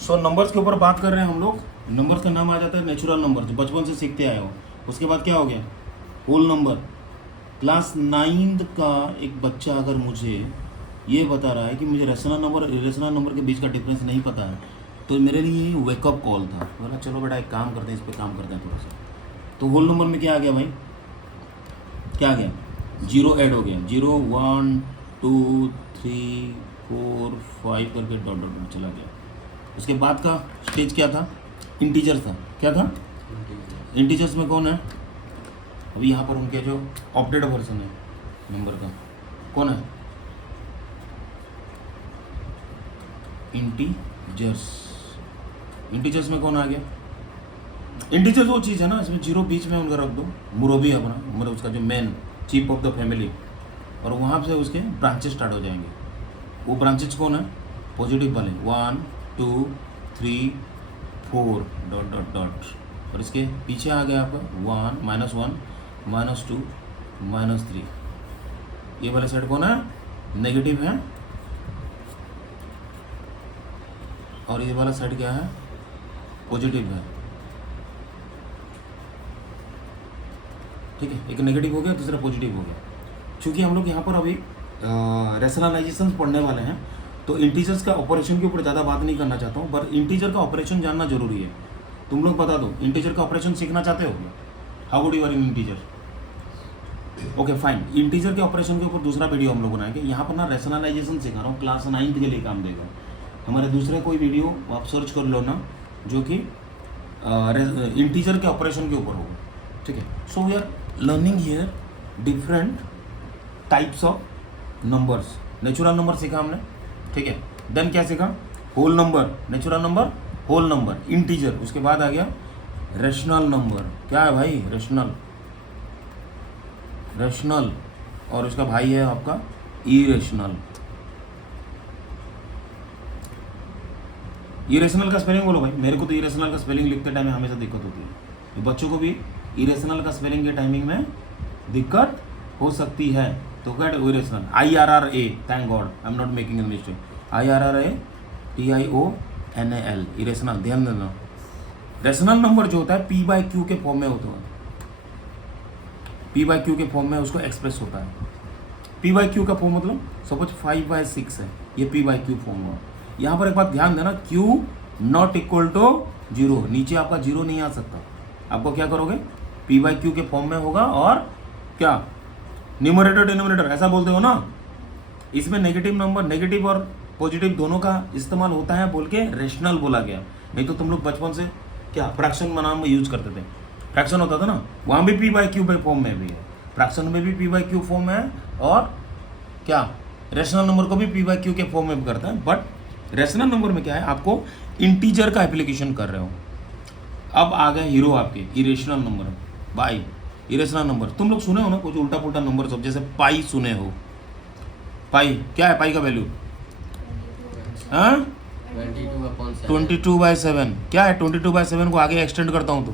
सो numbers के ऊपर बात कर रहे हैं हम लोग। नंबर्स का नाम आ जाता है नेचुरल नंबर, जो बचपन से सीखते आए हो। उसके बाद क्या हो गया, होल नंबर। क्लास 9th का एक बच्चा अगर मुझे ये बता रहा है कि मुझे रेशनल नंबर और इरेशनल नंबर के बीच का डिफरेंस नहीं पता है, तो मेरे लिए वेकअप कॉल था। बोला चलो बेटा एक काम करते हैं, इस पर काम करते हैं थोड़ा सा। तो होल नंबर में क्या आ गया भाई, क्या आ गया, 0 ऐड हो गया। 0 1 2 3 4 5 करके डॉट डॉट डॉट चला गया। उसके बाद का स्टेज क्या था, इंटीजर था। क्या था, इंटीजर्स में कौन है अभी यहाँ पर, उनके जो अपडेट वर्जन है नंबर का कौन है, इंटीजर्स। इंटीजर्स में कौन आ गया, इंटीजर्स वो चीज़ है ना, इसमें 0 बीच में उनका रख दो, मुरबी अपना मतलब उसका जो main chief of the family, और वहाँ से उसके ब्रांचेस स्टार्ट हो जाएंगे। वो ब्रांचेस कौन है, पॉजिटिव वाले, 1 2 3 4 डॉट डॉट डॉट, और इसके पीछे आ गया आपका 1 -1 -2 -3। ये वाला साइड कौन है, नेगेटिव है, और ये वाला साइड क्या है, पॉजिटिव है। ठीक है, एक नेगेटिव हो गया, दूसरा पॉजिटिव हो गया। क्योंकि हम लोग यहाँ पर अभी रैशनलाइजेशन पढ़ने वाले हैं, तो इंटीजर्स का ऑपरेशन के ऊपर ज़्यादा बात नहीं करना चाहता हूँ, पर इंटीजर का ऑपरेशन जानना जरूरी है। तुम लोग बता दो, इंटीजर का ऑपरेशन सीखना चाहते हो, how good you are in integer. Okay fine, integer के ऑपरेशन के ऊपर दूसरा वीडियो हम लोग बनाएंगे। यहाँ पर ना रैशनलाइजेशन सिखा रहा हूँ, क्लास 9th के लिए काम देगा। हमारे दूसरे कोई वीडियो आप सर्च कर लो ना, जो कि इंटीजर के ऑपरेशन के ऊपर होगा। ठीक है, so we are learning here different types of numbers. Natural number सीखा हमने, ठीक है। देन क्या सीखा, whole number, natural number, whole number, integer. उसके बाद आ गया रेशनल नंबर। क्या है भाई, रेशनल, रेशनल, और उसका भाई है आपका इरेशनल। इरेशनल का स्पेलिंग बोलो भाई, मेरे को तो इरेशनल का स्पेलिंग लिखते टाइम में हमेशा दिक्कत होती है, तो बच्चों को भी इरेशनल का स्पेलिंग के टाइमिंग में दिक्कत हो सकती है। तो क्या irrational, IRRA, thank God I am not making a mistake, IRRA TIONAL, irrational. ध्यान देना, रेशनल नंबर जो होता है P/Q के फॉर्म में होता है, P/Q के फॉर्म में उसको एक्सप्रेस होता है। P/Q का फॉर्म मतलब सपोज 5/6 है, ये P/Q फॉर्म हुआ। यहाँ पर एक बात ध्यान देना, Q नॉट इक्वल टू 0, नीचे आपका 0 नहीं आ सकता। आपको क्या करोगे, P/Q के फॉर्म में होगा, और क्या न्यूमरेटर डिनोमिनेटर ऐसा बोलते हो ना। इसमें नेगेटिव नंबर, नेगेटिव और पॉजिटिव दोनों का इस्तेमाल होता है बोल के रेशनल बोला गया। नहीं तो तुम लोग बचपन से क्या फ्रैक्शन बनाम यूज करते थे, फ्रैक्शन होता था ना, वहाँ भी P/Q फॉर्म में भी है, फ्रैक्शन में भी P/Q फॉर्म में है, और क्या रेशनल नंबर को भी P/Q के फॉर्म में करता है। बट रेशनल नंबर में क्या है, आपको इंटीजर का एप्लीकेशन कर रहे हो। अब आ गए हीरो आपके irrational number, by irrational number. तुम लोग सुने हो ना कुछ उल्टा पुल्टा नंबर सब, जैसे पाई सुने हो। पाई क्या है, पाई का वैल्यू, हाँ 22/7। क्या है 22/7 को आगे एक्सटेंड करता हूँ तो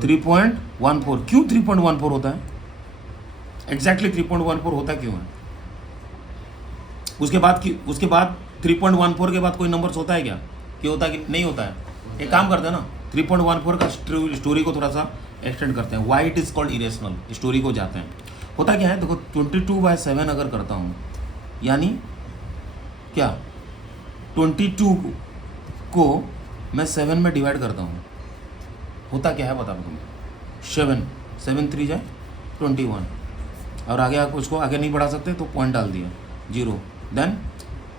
3.14। क्यों 3.14 होता है, एग्जैक्टली 3.14 होता क्यों है। उसके बाद 3.14 के बाद कोई नंबर्स होता है क्या, कि होता है कि नहीं होता है। एक काम करते हैं ना, 3.14 का स्टोरी को थोड़ा सा एक्सटेंड करते हैं, why it is called irrational, story को जाते हैं। होता क्या है, देखो 22/7 अगर करता हूँ, यानी क्या 22 को मैं 7 में डिवाइड करता हूँ, होता क्या है बता दो तुम, 7 3 जाए 21, और आगे आप उसको आगे नहीं बढ़ा सकते तो पॉइंट डाल दिया 0, देन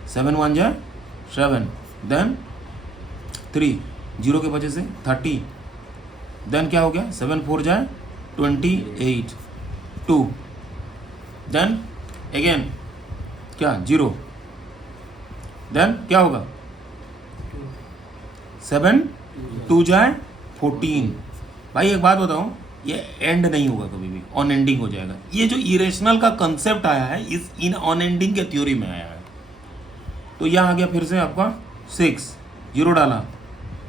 7 1 जाए 7, देन 3, 0 के वजह से 30, देन क्या हो गया 7 4 जाए 28, 2, देन अगेन क्या 0, देन क्या होगा 7 2 जाए 14। भाई एक बात बताऊं, ये एंड नहीं होगा कभी भी, ऑन एंडिंग हो जाएगा। ये जो इरेशनल का कंसेप्ट आया है इस इन ऑन एंडिंग के थ्योरी में आया है। तो यहाँ आ गया फिर से आपका 6, 0 डाला,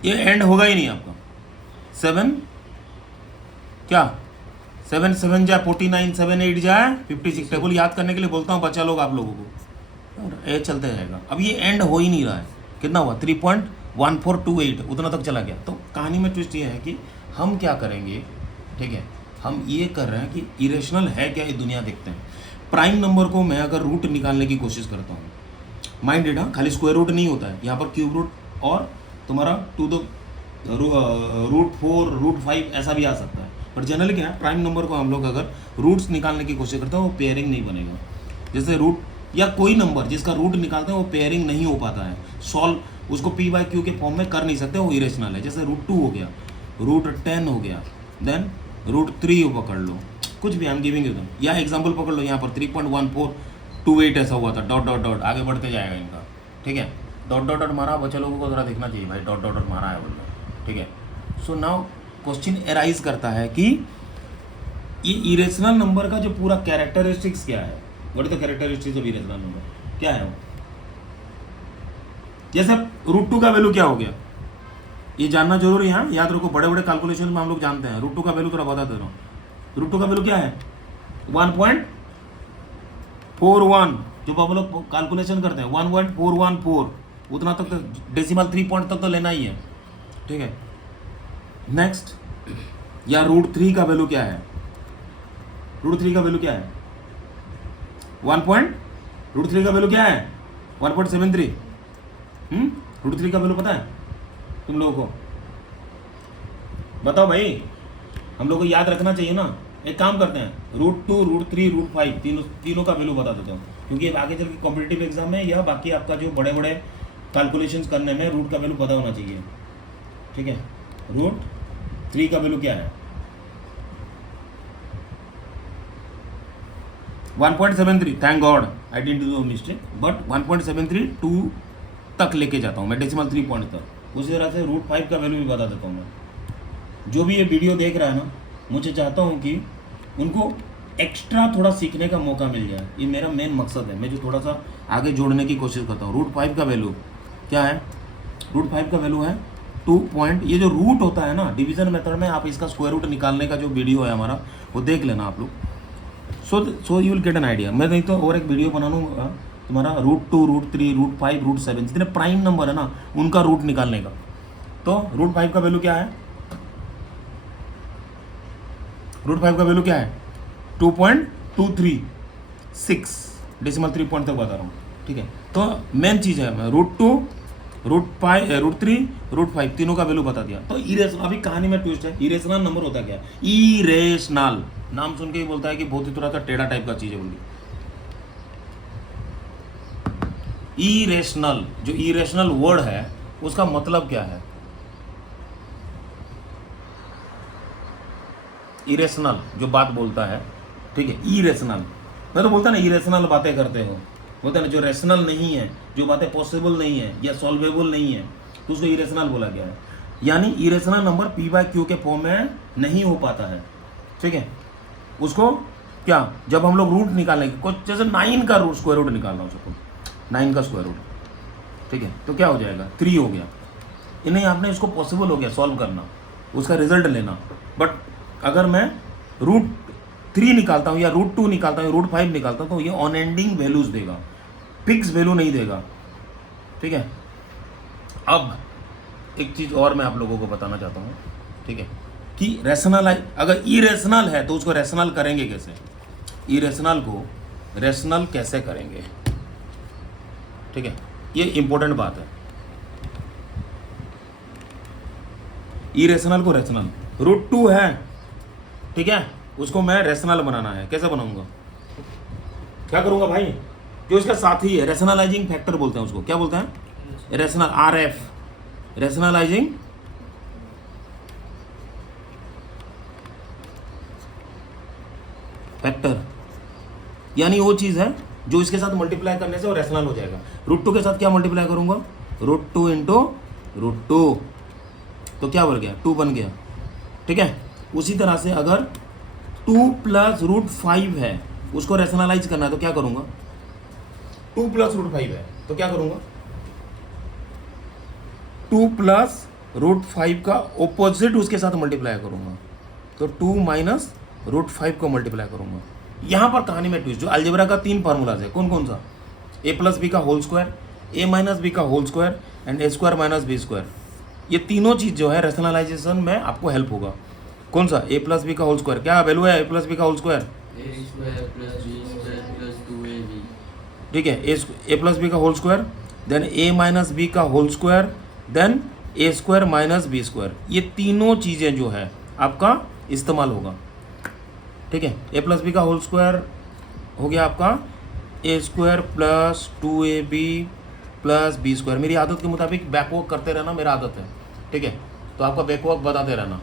ये एंड होगा ही नहीं आपका। 7 क्या 7 7 जाए 49, 7 8 जाए 56। टेबल याद करने के लिए बोलता हूँ बच्चा लोग आप लोगों को, ये चलते रहेगा। अब ये एंड हो ही नहीं रहा है, कितना हुआ 3.1428, उतना तक चला गया। तो कहानी में ट्विस्ट ये है कि हम क्या करेंगे, ठीक है, हम ये कर रहे हैं कि इरेशनल है क्या ये दुनिया देखते हैं। प्राइम नंबर को मैं अगर रूट निकालने की कोशिश करता हूँ, माइंडेड, हाँ, खाली स्क्वायर रूट नहीं होता है, यहाँ पर क्यूब रूट और तुम्हारा √4 √5 ऐसा भी आ सकता है। पर जनरली क्या है, प्राइम नंबर को हम लोग अगर रूट्स निकालने की कोशिश करते हैं वो पेयरिंग नहीं बनेगा। जैसे रूट या कोई नंबर जिसका रूट निकालते हैं वो पेयरिंग नहीं हो पाता है, सॉल्व उसको p/q के फॉर्म में कर नहीं सकते, वो इरेशनल है। जैसे √2 हो गया, √10 हो गया, देन √3 हो पकड़ लो, कुछ भी, आई एम गिविंग यू दम, या एग्जाम्पल पकड़ लो, यहाँ पर 3.1428 ऐसा हुआ था, डॉट डॉट डॉट आगे बढ़ते जाएगा इनका, ठीक है, डॉट डॉट डॉट मारा, बच्चे लोगों को थोड़ा देखना चाहिए भाई, डॉट डॉट डॉट मारा है बोल रहे, ठीक है। सो नाउ क्वेश्चन एराइज करता है कि ये इरेशनल नंबर का जो पूरा कैरेक्टरिस्टिक्स क्या है, what is the characteristics of irrational number, क्या है वो। जैसे √2 का वैल्यू क्या हो गया, ये जानना जरूरी है, याद रखो, बड़े बड़े कैलकुलेशन में हम लोग जानते हैं। √2 का वैल्यू थोड़ा बता दे रहा हूँ, √2 का वैल्यू क्या है 1.41, जो हम लोग कैलकुलेशन करते हैं 1.414, उतना तक तो डेसिमल 3 पॉइंट तक तो लेना ही है, ठीक है। नेक्स्ट, या √3 का वैल्यू क्या है, √3 का वैल्यू क्या है √3 का वैल्यू क्या है 1.73। √3 का वैल्यू पता है तुम लोगों को, बताओ भाई, हम लोग को याद रखना चाहिए ना। एक काम करते हैं, √2 √3 √5 तीनों का वैल्यू बता देता हूँ, क्योंकि आगे चल के कॉम्पिटिटिव एग्जाम में या बाकी आपका जो बड़े बड़े कैलकुलेशंस करने में रूट का वैल्यू पता होना चाहिए, ठीक है। √3 का वैल्यू क्या है 1.73, thank God I didn't do mistake, but 1.73 2 तक लेके जाता हूँ मैं, डेसिमल 3 पॉइंट तक। उसी तरह से √5 का वैल्यू भी बता देता हूँ मैं। जो भी ये वीडियो देख रहा है ना, मुझे चाहता हूँ कि उनको एक्स्ट्रा थोड़ा सीखने का मौका मिल जाए, ये मेरा मेन मकसद है। मैं जो थोड़ा सा आगे जोड़ने की कोशिश करता हूँ। √5 का वैल्यू क्या है, √5 का वैल्यू है 2 पॉइंट, ये जो रूट होता है ना डिवीजन मेथड में, आप इसका स्क्वायर रूट निकालने का जो वीडियो है हमारा वो देख लेना आप लोग, so you will get an idea. मैं नहीं तो और एक वीडियो बना लूँगा तुम्हारा √2 √3 √5 √7 जितने प्राइम नंबर है ना उनका रूट निकालने का। तो √5 का वैल्यू क्या है, √5 का वैल्यू क्या है 2.236, डेसिमल 3 पॉइंट तक बता रहा हूँ, ठीक है। तो मेन चीज़ है, मैं √2 √3 √5 तीनों का वैल्यू बता दिया। तो इरेशनल, अभी कहानी में ट्विस्ट है, इरेशनल नंबर होता क्या है, इरेशनल, नाम सुन के ही बोलता है कि बहुत ही थोड़ा सा टेढ़ा टाइप का चीज़ है बोलिए। इरेशनल, जो इरेशनल वर्ड है उसका मतलब क्या है, इरेशनल जो बात बोलता है, ठीक है, इरेशनल। मैं तो बोलता ना इरेशनल बातें करते हो, बोलते ना जो रेशनल नहीं है, जो बातें पॉसिबल नहीं है या सॉल्वेबल नहीं है, तो उसको इरेशनल बोला गया है। यानी इरेशनल नंबर p/q के फॉर्म में नहीं हो पाता है, ठीक है। उसको क्या, जब हम लोग रूट निकालेंगे, कुछ जैसे 9 का रूट स्क्वायर रूट निकालना हो, सपोज 9 का स्क्वायर रूट, ठीक है, तो क्या हो जाएगा 3 हो गया। इन्हें आपने इसको पॉसिबल हो गया सॉल्व करना, उसका रिजल्ट लेना। बट अगर मैं √3 निकालता हूँ या √2 निकालता हूँ, √5 निकालता हूँ, तो ये ऑन एंडिंग वैल्यूज देगा, फिक्स वैल्यू नहीं देगा, ठीक है। अब एक चीज़ और मैं आप लोगों को बताना चाहता हूँ, ठीक है, कि रेशनल, अगर इरेशनल है तो उसको रेशनल करेंगे कैसे, इरेशनल को रेशनल कैसे करेंगे, ठीक है, ये इंपॉर्टेंट बात है। इरेशनल को रेशनल, √2 है, ठीक है, उसको मैं रेशनल बनाना है, कैसे बनाऊंगा, क्या करूंगा भाई, जो इसका साथी है, रेशनलाइजिंग फैक्टर बोलते हैं उसको, क्या बोलते हैं, रेशनल, RF, रेशनलाइजिंग फैक्टर, यानी वो चीज़ है जो इसके साथ मल्टीप्लाई करने से वो रेशनल हो जाएगा। √2 के साथ क्या मल्टीप्लाई करूंगा, √2 इंटू √2, तो क्या बन गया 2 बन गया, ठीक है। उसी तरह से अगर 2 + √5 है, उसको रेशनलाइज करना है तो क्या करूंगा, 2 + √5 है तो क्या करूंगा, 2 + √5 का ऑपोजिट उसके साथ मल्टीप्लाई करूंगा, तो 2 - √5 को मल्टीप्लाई करूंगा। यहाँ पर कहानी में ट्विस्ट, जो अलजेब्रा का 3 फार्मूलाज है, कौन कौन सा, a + b का होल स्क्वायर, ए माइनस बी का whole square and A square minus B square, ये तीनों चीज़ जो है रैशनलाइजेशन में आपको हेल्प होगा। कौन सा? ए प्लस बी का होल स्क्वायर, क्या वैल्यू है ए प्लस बी का होल स्क्वायर? ए square plus B square plus 2ab। ठीक है, ए प्लस बी का whole square, then A minus B का whole square, then A square minus B square, ये तीनों चीज़ें जो है आपका इस्तेमाल होगा। ठीक है, ए प्लस बी का होल स्क्वायर हो गया आपका ए square plus 2ab plus B square. मेरी आदत के मुताबिक बैकवर्क करते रहना मेरा आदत है। ठीक है, तो आपका बैकवर्क बताते रहना।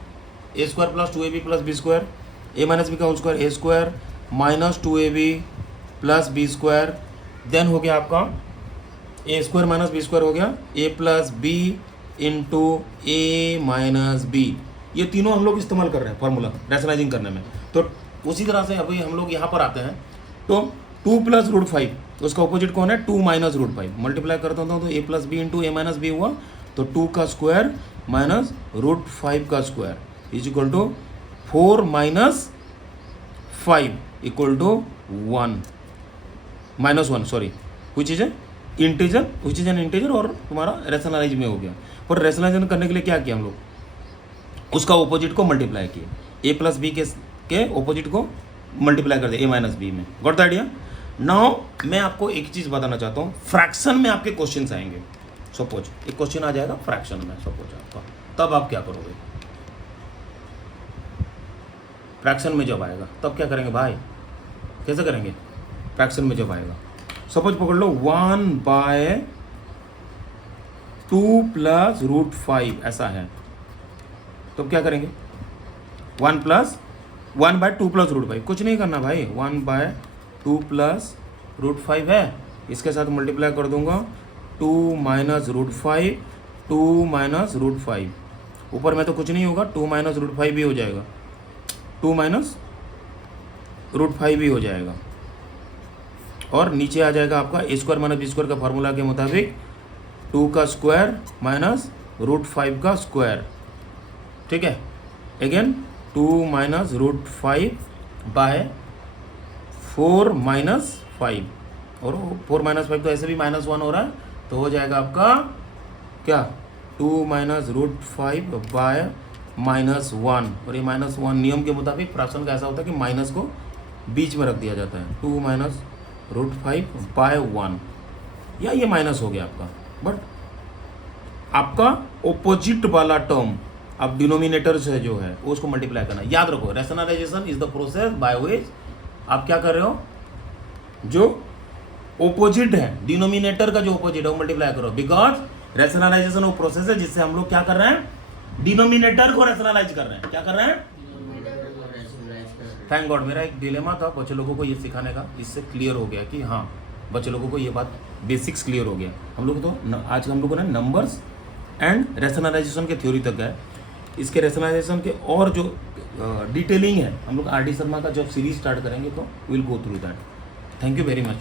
A square plus 2ab plus B square, A minus B का होल स्क्वायर, ए square minus 2ab plus B square, then हो गया आपका ए स्क्वायर माइनस बी स्क्वायर हो गया a plus B into A minus b. ये तीनों हम लोग इस्तेमाल कर रहे हैं फॉर्मूला रैशनलाइजिंग करने में। तो उसी तरह से अभी हम लोग यहाँ पर आते हैं, तो 2 प्लस रूट 5, उसका ऑपोजिट कौन है? 2 माइनस रूट 5। मल्टीप्लाई करता हूँ तो A plus B into A minus B हुआ, तो 2 का स्क्वायर माइनस रूट 5 का square is equal to 4 minus 5 equal to 1 minus 1, sorry which is integer, which is an integer, और तुम्हारा रैशनलाइज में हो गया। पर रैशनलाइजेशन करने के लिए क्या किया हम लोग? उसका ऑपोजिट को मल्टीप्लाई किए, ए प्लस बी के ऑपोजिट को मल्टीप्लाई कर दिया ए माइनस बी में। Got the idea? नाउ मैं आपको एक चीज़ बताना चाहता हूँ, फ्रैक्शन में आपके क्वेश्चंस आएंगे। सपोज एक क्वेश्चन आ जाएगा फ्रैक्शन में, सपोज आपका, तब आप क्या करोगे? फ्रैक्शन में जब आएगा तब क्या करेंगे भाई? कैसे करेंगे फ्रैक्शन में जब आएगा? सपोज पकड़ लो 1/2 प्लस रूट 5 ऐसा है, तो क्या करेंगे? 1/2 प्लस रूट 5, कुछ नहीं करना भाई, 1/2 प्लस रूट 5 है, इसके साथ मल्टीप्लाई कर दूंगा 2 माइनस रूट 5, 2 माइनस रूट 5, ऊपर में तो कुछ नहीं होगा, 2 माइनस रूट 5 भी हो जाएगा, 2 माइनस रूट 5 भी हो जाएगा, और नीचे आ जाएगा आपका ए स्क्वायर माइनस बी स्क्वायर का फार्मूला के मुताबिक 2 का स्क्वायर माइनस रूट 5 का स्क्वायर। ठीक है, again 2 minus root 5 by 4 minus 5, और 4 माइनस 5 तो ऐसे भी -1 हो रहा है, तो हो जाएगा आपका क्या? 2 माइनस रूट 5 बाय -1, और ये -1 नियम के मुताबिक फ्रैक्शन का ऐसा होता है कि माइनस को बीच में रख दिया जाता है, 2 माइनस रूट 5 बाय 1, या ये माइनस हो गया आपका। बट आपका ओपोजिट वाला टर्म अब डिनोमिनेटर से जो है उसको मल्टीप्लाई करना। याद रखो, rationalisation is the process by which आप क्या कर रहे हो, जो ओपोजिट है डिनोमिनेटर का जो ओपोजिट है वो मल्टीप्लाई करो, बिकॉज रैशनलाइजेशन वो प्रोसेस है जिससे हम लोग क्या कर रहे हैं? डिनोमिनेटर को रैशनलाइज कर रहे हैं। क्या कर रहे हैं? थैंक गॉड, मेरा एक डिलेमा था बच्चे लोगों को ये सिखाने का, इससे क्लियर हो गया कि हाँ बच्चे लोगों को ये बात बेसिक्स क्लियर हो गया। हम लोग तो आज हम लोगों ने नंबर्स एंड रैशनलाइजेशन के थ्योरी तक गए। इसके रैशनलाइजेशन के और जो डिटेलिंग है हम लोग आर डी शर्मा का जब सीरीज स्टार्ट करेंगे तो will go through that. Thank you very much.